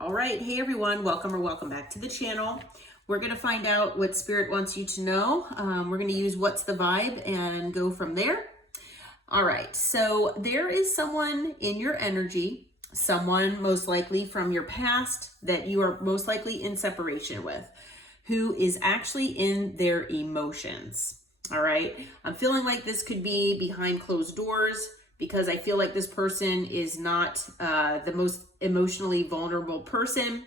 All right, hey everyone, welcome or welcome back to the channel. We're going to find out what Spirit wants you to know. We're going to use What's the Vibe and go from there. All right, so there is someone in your energy, someone most likely from your past that you are most likely in separation with, who is actually in their emotions. All right, I'm feeling like this could be behind closed doors, because I feel like this person is not the most emotionally vulnerable person.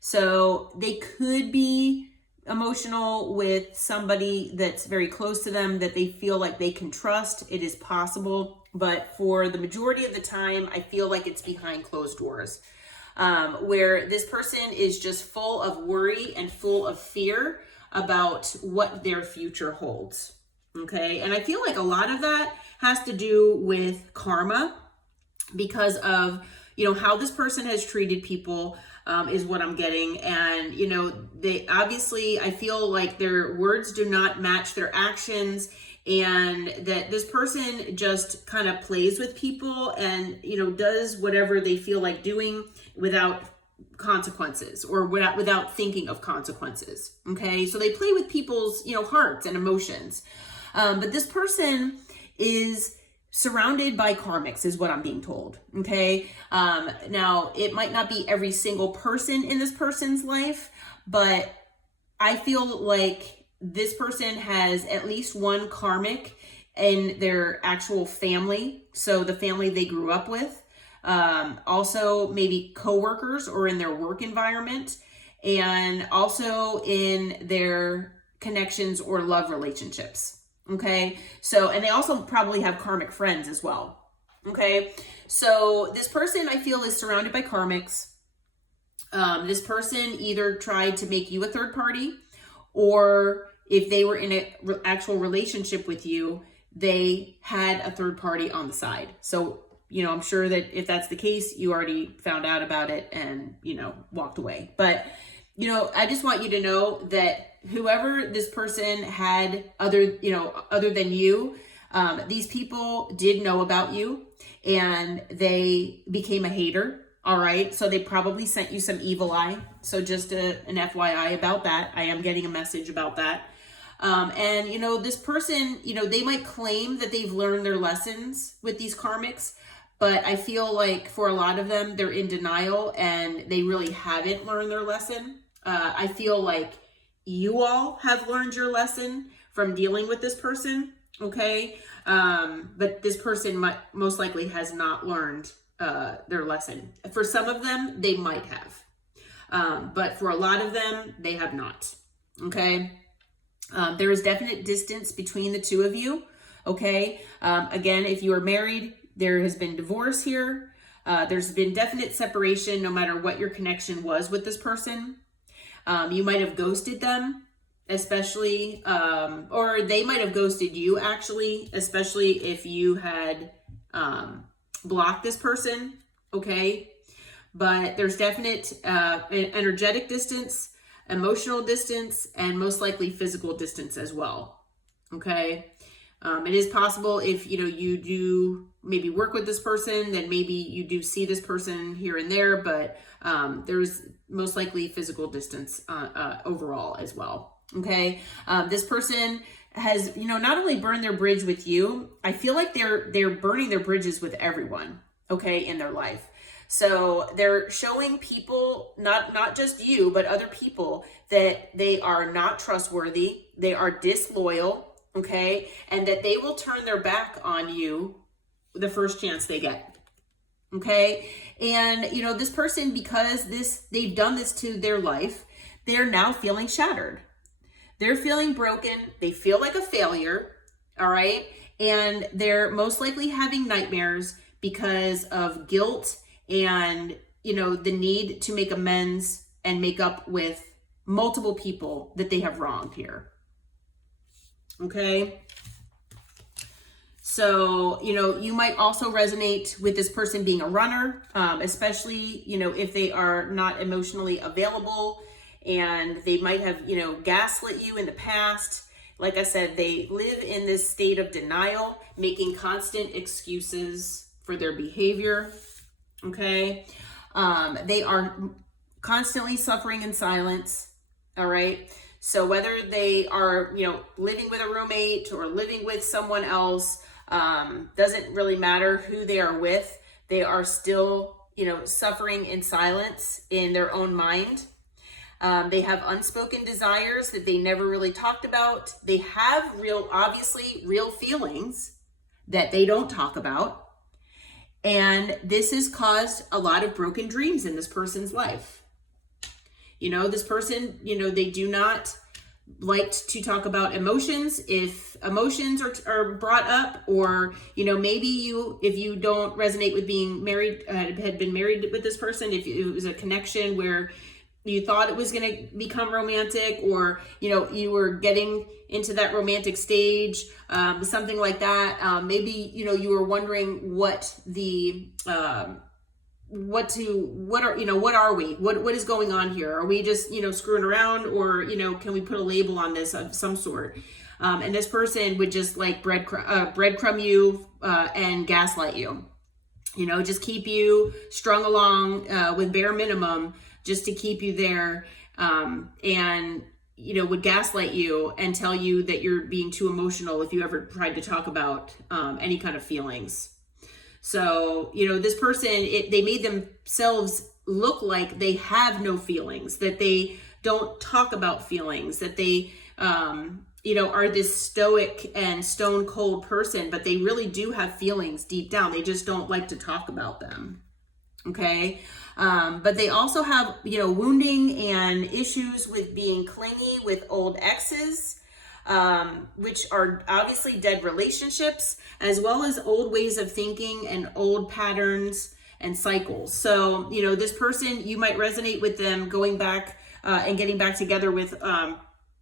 So they could be emotional with somebody that's very close to them that they feel like they can trust. It is possible, but for the majority of the time, I feel like it's behind closed doors, where this person is just full of worry and full of fear about what their future holds. Okay, and I feel like a lot of that has to do with karma, because of, how this person has treated people, is what I'm getting. And, they obviously, I feel like their words do not match their actions, and that this person just kind of plays with people and, does whatever they feel like doing without consequences, or without thinking of consequences. Okay, so they play with people's, hearts and emotions. But this person is surrounded by karmics, is what I'm being told. Okay. Now it might not be every single person in this person's life, but I feel like this person has at least one karmic in their actual family. So the family they grew up with, also maybe coworkers or in their work environment, and also in their connections or love relationships. Okay, so, and they also probably have karmic friends as well. Okay, so this person I feel is surrounded by karmics. This person either tried to make you a third party, or if they were in an actual relationship with you, they had a third party on the side. So, I'm sure that if that's the case, you already found out about it and, walked away. But, I just want you to know that whoever this person had other than you, these people did know about you, and they became a hater. All right. So they probably sent you some evil eye. So just an FYI about that. I am getting a message about that. And, this person, they might claim that they've learned their lessons with these karmics, but I feel like for a lot of them, they're in denial and they really haven't learned their lesson. I feel like you all have learned your lesson from dealing with this person. Okay. But this person most likely has not learned their lesson. For some of them, they might have. But for a lot of them, they have not. Okay. There is definite distance between the two of you. Okay. Again, if you are married, there has been divorce here. There's been definite separation no matter what your connection was with this person. You might have ghosted them, especially, or they might have ghosted you actually, especially if you had blocked this person. Okay. But there's definite energetic distance, emotional distance, and most likely physical distance as well. Okay. It is possible if, you do maybe work with this person, then maybe you do see this person here and there, but there's most likely physical distance overall as well. Okay. This person has, not only burned their bridge with you, I feel like they're burning their bridges with everyone, okay, in their life. So they're showing people, not just you, but other people, that they are not trustworthy, they are disloyal, okay, and that they will turn their back on you the first chance they get. Okay. And, this person, because they've done this to their life, they're now feeling shattered. They're feeling broken. They feel like a failure. All right. And they're most likely having nightmares because of guilt and, the need to make amends and make up with multiple people that they have wronged here. Okay. So, you might also resonate with this person being a runner, especially, if they are not emotionally available, and they might have, gaslit you in the past. Like I said, they live in this state of denial, making constant excuses for their behavior. Okay. They are constantly suffering in silence. All right. So whether they are, living with a roommate or living with someone else, doesn't really matter who they are with. They are still, suffering in silence in their own mind. They have unspoken desires that they never really talked about. They have obviously real feelings that they don't talk about. And this has caused a lot of broken dreams in this person's life. This person, they do not like to talk about emotions. If emotions are brought up, or, maybe if you don't resonate with being married, had been married with this person, if it was a connection where you thought it was going to become romantic, or, you were getting into that romantic stage, something like that. Maybe, you were wondering what what are we? What is going on here? Are we just, screwing around, or, can we put a label on this of some sort? And this person would just like breadcrumb you, and gaslight you, just keep you strung along, with bare minimum, just to keep you there, and would gaslight you and tell you that you're being too emotional if you ever tried to talk about any kind of feelings. So, this person, they made themselves look like they have no feelings, that they don't talk about feelings, that they, are this stoic and stone cold person, but they really do have feelings deep down. They just don't like to talk about them. Okay. But they also have, wounding and issues with being clingy with old exes, which are obviously dead relationships, as well as old ways of thinking and old patterns and cycles. So, this person, you might resonate with them going back, and getting back together with,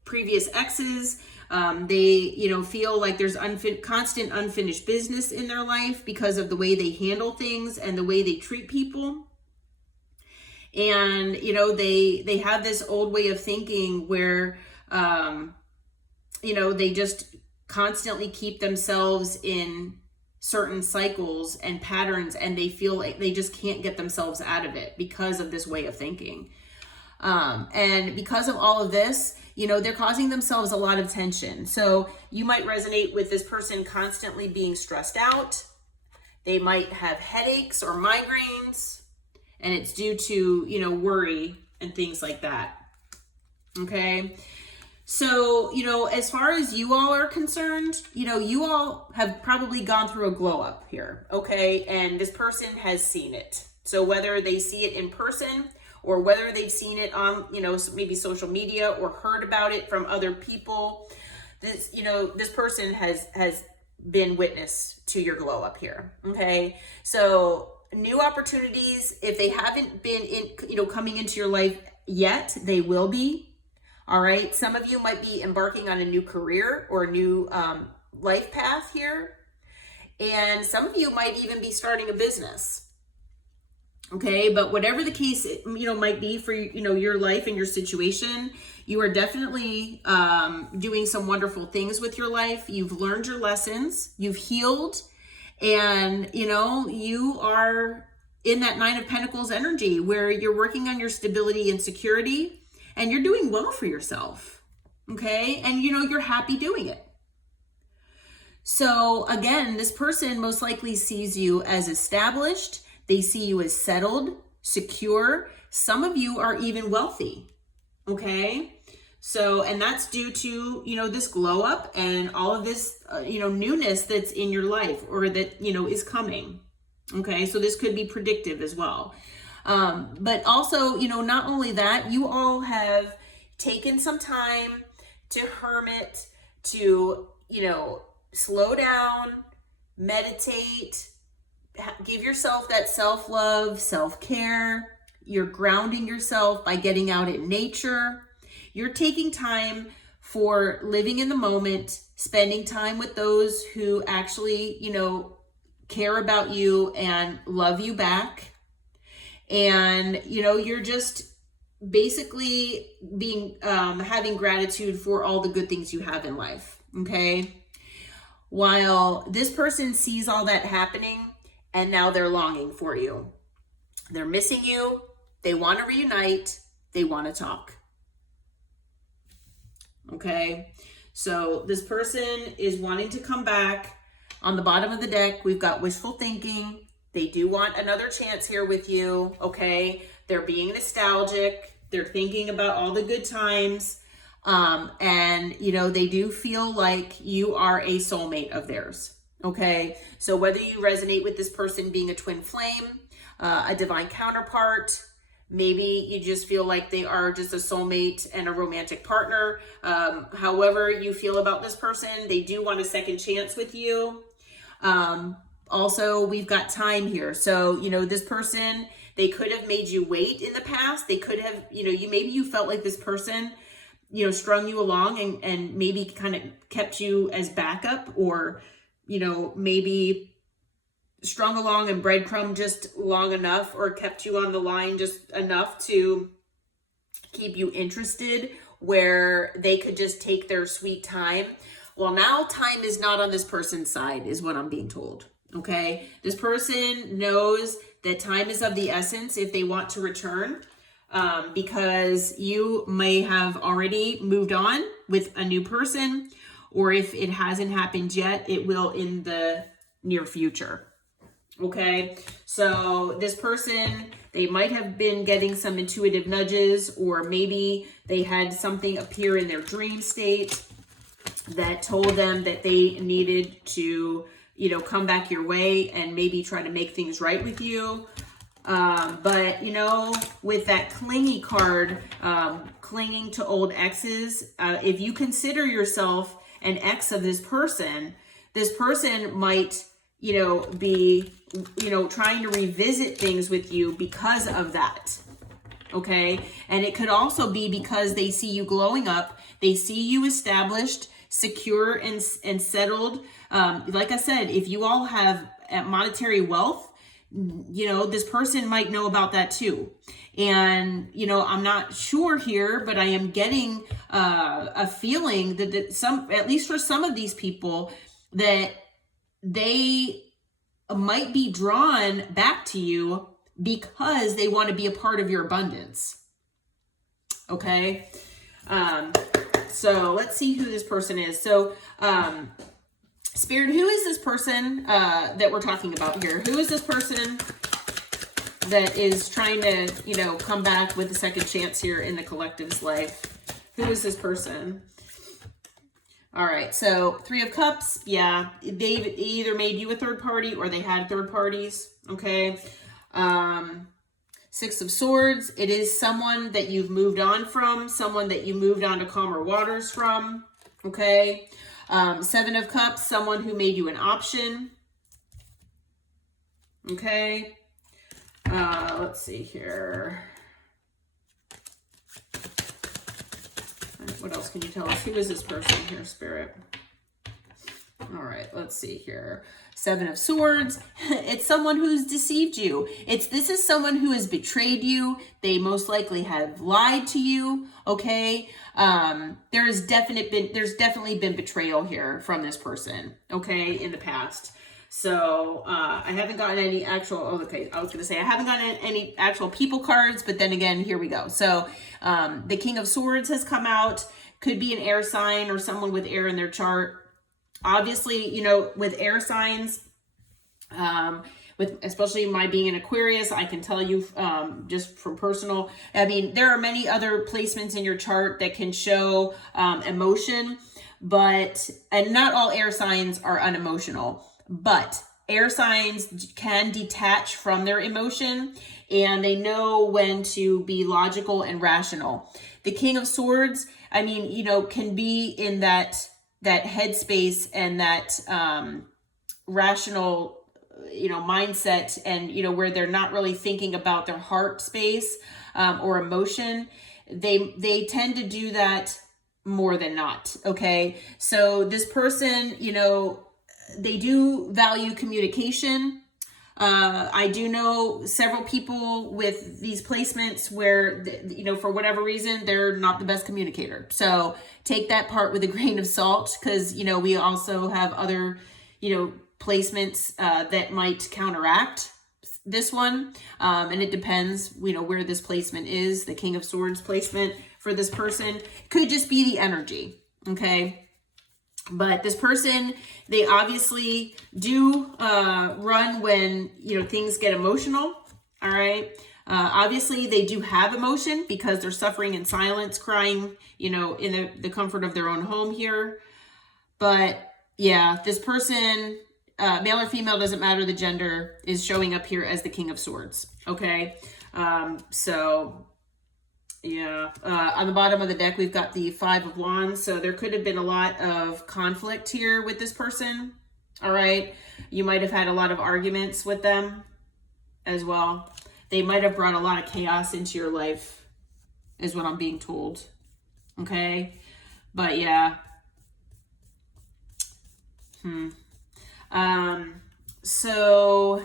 previous exes. They, feel like there's constant unfinished business in their life because of the way they handle things and the way they treat people. And, they have this old way of thinking where, they just constantly keep themselves in certain cycles and patterns, and they feel like they just can't get themselves out of it because of this way of thinking. And because of all of this, they're causing themselves a lot of tension. So you might resonate with this person constantly being stressed out. They might have headaches or migraines, and it's due to, worry and things like that. Okay. So, as far as you all are concerned, you all have probably gone through a glow up here. Okay. And this person has seen it. So whether they see it in person, or whether they've seen it on, maybe social media, or heard about it from other people, this person has been witness to your glow up here. Okay. So new opportunities, if they haven't been coming into your life yet, they will be. All right. Some of you might be embarking on a new career or a new life path here. And some of you might even be starting a business. Okay. But whatever the case, might be for, your life and your situation, you are definitely doing some wonderful things with your life. You've learned your lessons, you've healed, and, you are in that Nine of Pentacles energy where you're working on your stability and security. And you're doing well for yourself, okay? And, you're happy doing it. So, again, this person most likely sees you as established. They see you as settled, secure. Some of you are even wealthy, okay? So, and that's due to, this glow up and all of this, newness that's in your life, or that, is coming, okay? So this could be predictive as well. But also, not only that, you all have taken some time to hermit, to, slow down, meditate, give yourself that self-love, self-care. You're grounding yourself by getting out in nature. You're taking time for living in the moment, spending time with those who actually, care about you and love you back. And, you're just basically being, having gratitude for all the good things you have in life. Okay. While this person sees all that happening, and now they're longing for you. They're missing you. They want to reunite. They want to talk. Okay. So this person is wanting to come back. On the bottom of the deck, we've got wishful thinking. They do want another chance here with you. Okay. They're being nostalgic. They're thinking about all the good times. And you know, they do feel like you are a soulmate of theirs. Okay. So whether you resonate with this person being a twin flame, a divine counterpart, maybe you just feel like they are just a soulmate and a romantic partner. However you feel about this person, they do want a second chance with you. Also, we've got time here. So, you know, this person, they could have made you wait in the past. They could have, you know, maybe you felt like this person, you know, strung you along and maybe kind of kept you as backup, or, you know, maybe strung along and breadcrumb just long enough, or kept you on the line just enough to keep you interested, where they could just take their sweet time. Well, now time is not on this person's side, is what I'm being told. Okay. This person knows that time is of the essence if they want to return, because you may have already moved on with a new person, or if it hasn't happened yet, it will in the near future. Okay, so this person, they might have been getting some intuitive nudges, or maybe they had something appear in their dream state that told them that they needed to, you know, come back your way and maybe try to make things right with you. But, you know, with that clingy card, clinging to old exes, if you consider yourself an ex of this person might, you know, be, you know, trying to revisit things with you because of that. Okay. And it could also be because they see you glowing up. They see you established, secure, and settled. Like I said, if you all have monetary wealth, you know, this person might know about that too. And, you know, I'm not sure here, but I am getting a feeling that at least for some of these people, that they might be drawn back to you because they want to be a part of your abundance. Okay. So let's see who this person is. So, Spirit, who is this person that we're talking about here? Who is this person that is trying to, you know, come back with a second chance here in the collective's life? Who is this person? All right, so 3 of Cups, yeah, they either made you a third party or they had third parties, okay? 6 of Swords, it is someone that you've moved on from, someone that you moved on to calmer waters from, okay? 7 of Cups, someone who made you an option, okay? Let's see here. What else can you tell us? Who is this person here, Spirit? All right, let's see here. 7 of Swords. It's someone who's deceived you. This is someone who has betrayed you. They most likely have lied to you. Okay. There's definitely been betrayal here from this person. Okay. In the past. So, I haven't gotten any actual, okay, I was going to say, I haven't gotten any actual people cards, but then again, here we go. So, the King of Swords has come out, could be an air sign or someone with air in their chart. Obviously, you know, with air signs, with especially my being an Aquarius, I can tell you, just from personal, I mean, there are many other placements in your chart that can show, emotion, and not all air signs are unemotional. But air signs can detach from their emotion, and they know when to be logical and rational. The King of Swords, I mean, you know, can be in that headspace and that rational, you know, mindset, and, you know, where they're not really thinking about their heart space or emotion. They tend to do that more than not. Okay. So this person, you know, they do value communication. I do know several people with these placements where, you know, for whatever reason, they're not the best communicator. So take that part with a grain of salt, because, you know, we also have other, you know, placements that might counteract this one. And it depends, you know, where this placement is. The King of Swords placement for this person could just be the energy. Okay. But this person, they obviously do run when, you know, things get emotional. All right. Obviously, they do have emotion because they're suffering in silence, crying, you know, in the comfort of their own home here. But yeah, this person, male or female, doesn't matter the gender, is showing up here as the King of Swords. Okay. So yeah, on the bottom of the deck, we've got the Five of Wands. So there could have been a lot of conflict here with this person. All right. You might have had a lot of arguments with them as well. They might have brought a lot of chaos into your life, is what I'm being told. Okay. But yeah. So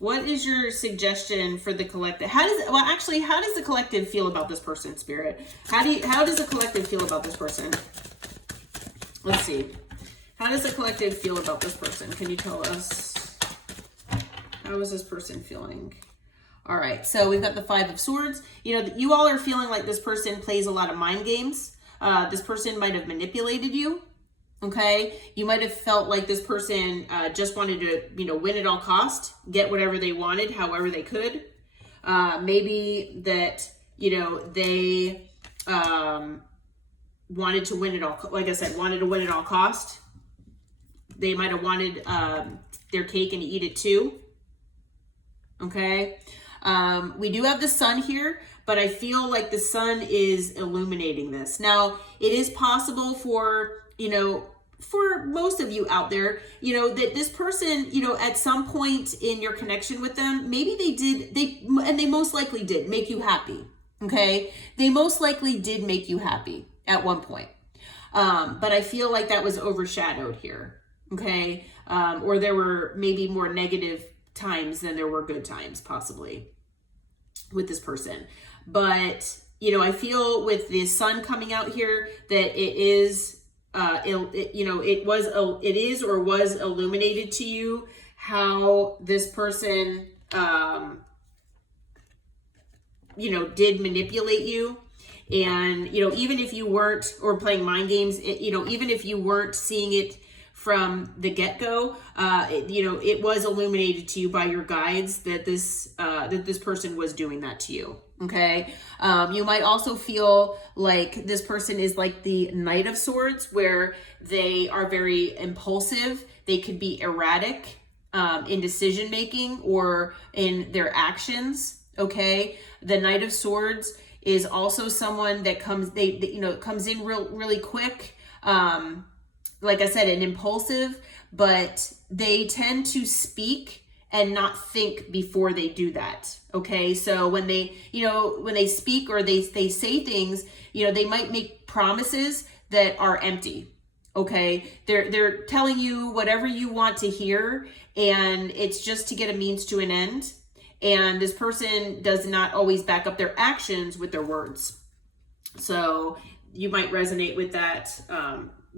what is your suggestion for the collective? How does the collective feel about this person, Spirit? How does the collective feel about this person? Let's see. How does the collective feel about this person? Can you tell us? How is this person feeling? All right. So we've got the Five of Swords. You know, you all are feeling like this person plays a lot of mind games. This person might have manipulated you. Okay. You might have felt like this person just wanted to, you know, win at all cost, get whatever they wanted, however they could. Maybe that, you know, they wanted to win it all. Like I said, wanted to win at all cost. They might have wanted their cake and eat it too. Okay. We do have the sun here, but I feel like the sun is illuminating this. Now, it is possible for, you know, for most of you out there, you know, that this person, you know, at some point in your connection with them, maybe they most likely did make you happy. Okay. They most likely did make you happy at one point. But I feel like that was overshadowed here. Okay. Or there were maybe more negative times than there were good times, possibly, with this person. But, you know, I feel with the sun coming out here that it is, it is or was illuminated to you how this person, you know, did manipulate you. And, you know, even if you weren't, or playing mind games, you know, even if you weren't seeing it from the get-go, you know, it was illuminated to you by your guides that this person was doing that to you. Okay. You might also feel like this person is like the Knight of Swords, where they are very impulsive. They could be erratic in decision making or in their actions. Okay. The Knight of Swords is also someone that comes in really quick. Like I said, an impulsive, but they tend to speak and not think before they do that. Okay. So when they speak or they say things, you know, they might make promises that are empty. Okay. They're telling you whatever you want to hear, and it's just to get a means to an end. And this person does not always back up their actions with their words. So you might resonate with that,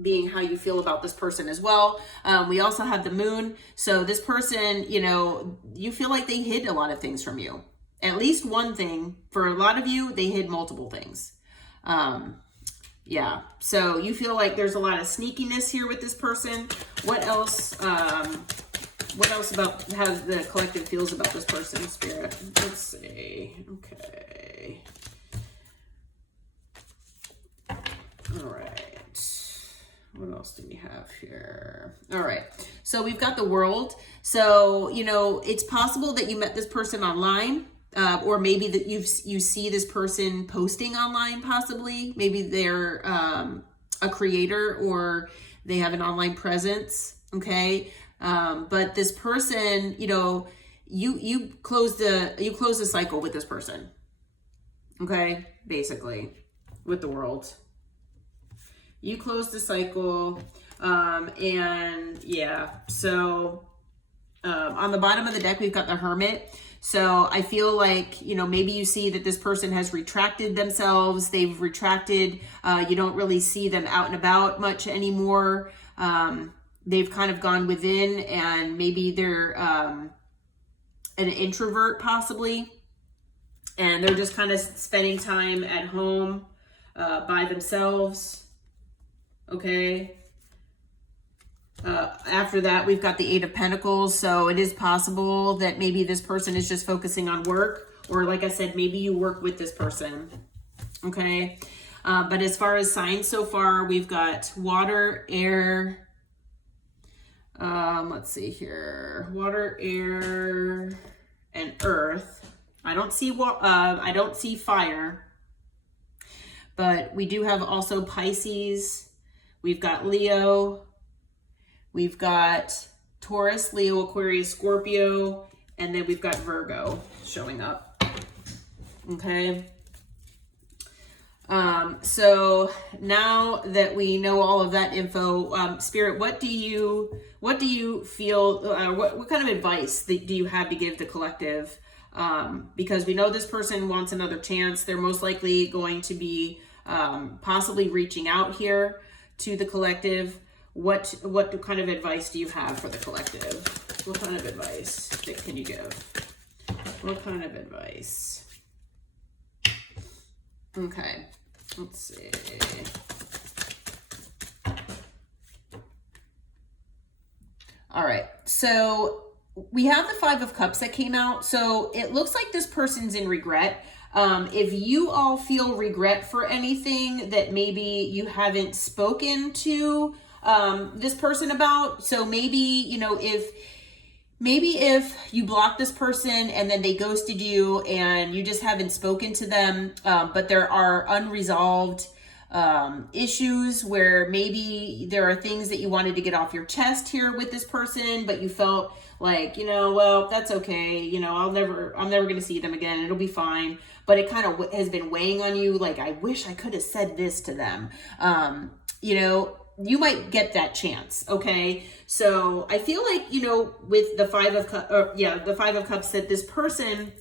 being how you feel about this person as well. We also have the moon. So this person, you know, you feel like they hid a lot of things from you. At least one thing. For a lot of you, they hid multiple things. Yeah. So you feel like there's a lot of sneakiness here with this person. What else? What else about how the collective feels about this person, Spirit? Let's see. Okay. All right. What else do we have here? All right. So we've got the World. So, you know, it's possible that you met this person online, or maybe that you see this person posting online, possibly. Maybe they're a creator or they have an online presence. Okay. But this person, you know, you close the cycle with this person. Okay. Basically, with the World. You close the cycle, and yeah, so on the bottom of the deck, we've got the Hermit. So I feel like, you know, maybe you see that this person has retracted themselves. They've retracted. You don't really see them out and about much anymore. they've kind of gone within, and maybe they're an introvert possibly, and they're just kind of spending time at home by themselves. Okay. After that, we've got the Eight of Pentacles. So it is possible that maybe this person is just focusing on work, or like I said, maybe you work with this person. Okay. But as far as signs so far, we've got water, air. Let's see here. Water, air, and earth. I don't see fire, but we do have also Pisces. We've got Leo. We've got Taurus, Leo, Aquarius, Scorpio, and then we've got Virgo showing up. Okay. So now that we know all of that info, Spirit, what do you feel, what kind of advice do you have to give the collective? Because we know this person wants another chance. They're most likely going to be, possibly reaching out here to the collective. What kind of advice do you have for the collective? What kind of advice can you give? What kind of advice? Okay. Let's see. All right. So we have the Five of Cups that came out. So it looks like this person's in regret. If you all feel regret for anything that maybe you haven't spoken to this person about, so maybe, you know, if you block this person and then they ghosted you and you just haven't spoken to them, but there are unresolved issues where maybe there are things that you wanted to get off your chest here with this person, but you felt like, you know, well, that's okay. You know, I'm never going to see them again. It'll be fine. But it kind of has been weighing on you. Like, I wish I could have said this to them. You know, you might get that chance. Okay. So I feel like, you know, with the Five of Cups, that this person,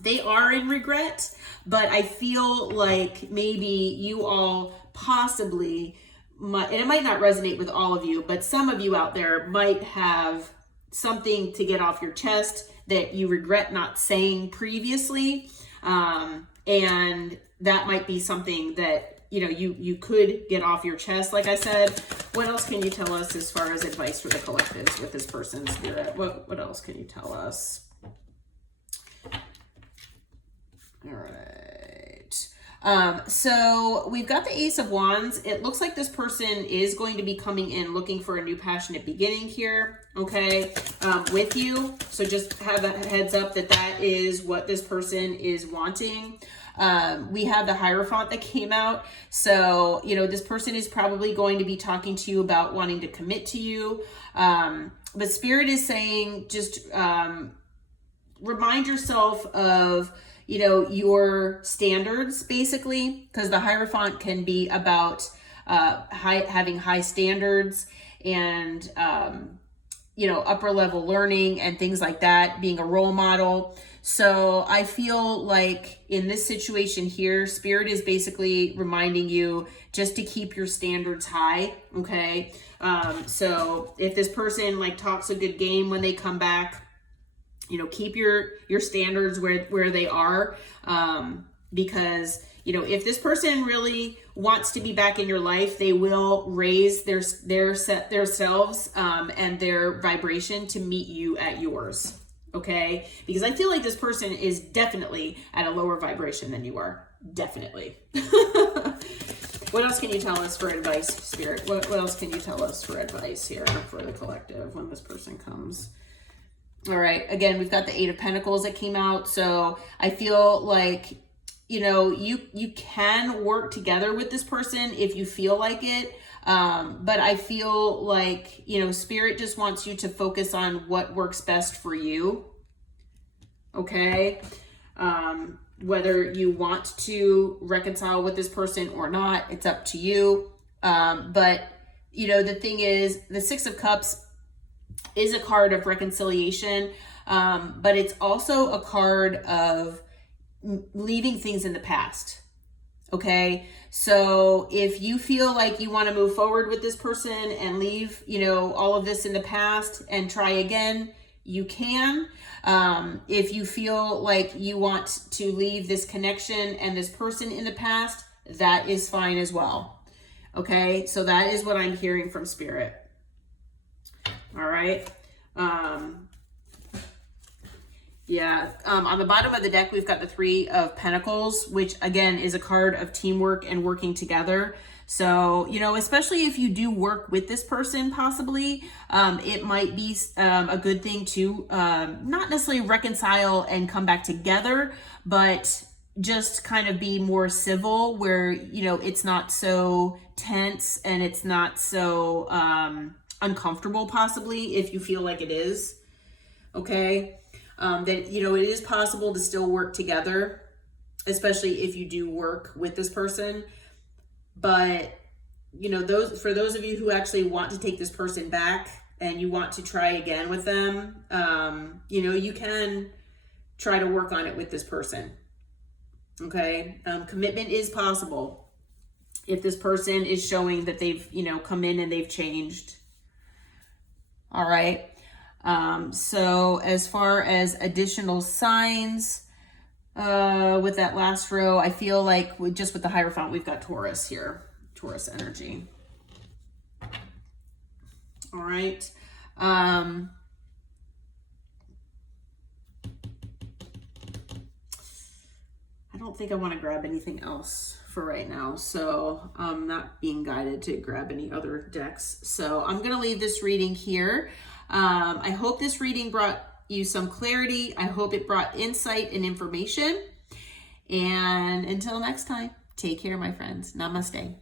they are in regret, but I feel like maybe you all possibly might, and it might not resonate with all of you, but some of you out there might have something to get off your chest that you regret not saying previously. And that might be something that, you know, you could get off your chest. Like I said, what else can you tell us as far as advice for the collectives with this person's Spirit? What else can you tell us? All right. So we've got the Ace of Wands. It looks like this person is going to be coming in looking for a new passionate beginning here. Okay. With you. So just have a heads up that that is what this person is wanting. We have the Hierophant that came out. So, you know, this person is probably going to be talking to you about wanting to commit to you. But Spirit is saying, just, remind yourself of, you know, your standards, basically, because the Hierophant can be about, having high standards and, you know, upper level learning and things like that, being a role model. So I feel like in this situation here, Spirit is basically reminding you just to keep your standards high. Okay. So if this person like talks a good game when they come back, you know, keep your standards where they are. Because, you know, if this person really wants to be back in your life, they will raise their selves, and their vibration to meet you at yours. Okay. Because I feel like this person is definitely at a lower vibration than you are. Definitely. What else can you tell us for advice, Spirit? What else can you tell us for advice here for the collective when this person comes? All right. Again, we've got the Eight of Pentacles that came out. So I feel like, you know, you can work together with this person if you feel like it. But I feel like, you know, Spirit just wants you to focus on what works best for you. Okay. Whether you want to reconcile with this person or not, it's up to you. But, you know, the thing is, the Six of Cups is a card of reconciliation, but it's also a card of leaving things in the past. Okay, so if you feel like you want to move forward with this person and leave, you know, all of this in the past and try again, you can. If you feel like you want to leave this connection and this person in the past, that is fine as well. Okay, so that is what I'm hearing from Spirit. All right. On the bottom of the deck, we've got the Three of Pentacles, which again is a card of teamwork and working together. So, you know, especially if you do work with this person, possibly, it might be a good thing to not necessarily reconcile and come back together, but just kind of be more civil where, you know, it's not so tense and it's not so uncomfortable, possibly, if you feel like it is. Okay. That, you know, it is possible to still work together, especially if you do work with this person. But, you know, for those of you who actually want to take this person back and you want to try again with them, you know, you can try to work on it with this person. Okay. Commitment is possible if this person is showing that they've, you know, come in and they've changed. All right. So as far as additional signs, with that last row, I feel like just with the Hierophant, we've got Taurus here, Taurus energy. All right. I don't think I want to grab anything else for right now. So I'm not being guided to grab any other decks. So I'm going to leave this reading here. I hope this reading brought you some clarity. I hope it brought insight and information. And until next time, take care, my friends. Namaste.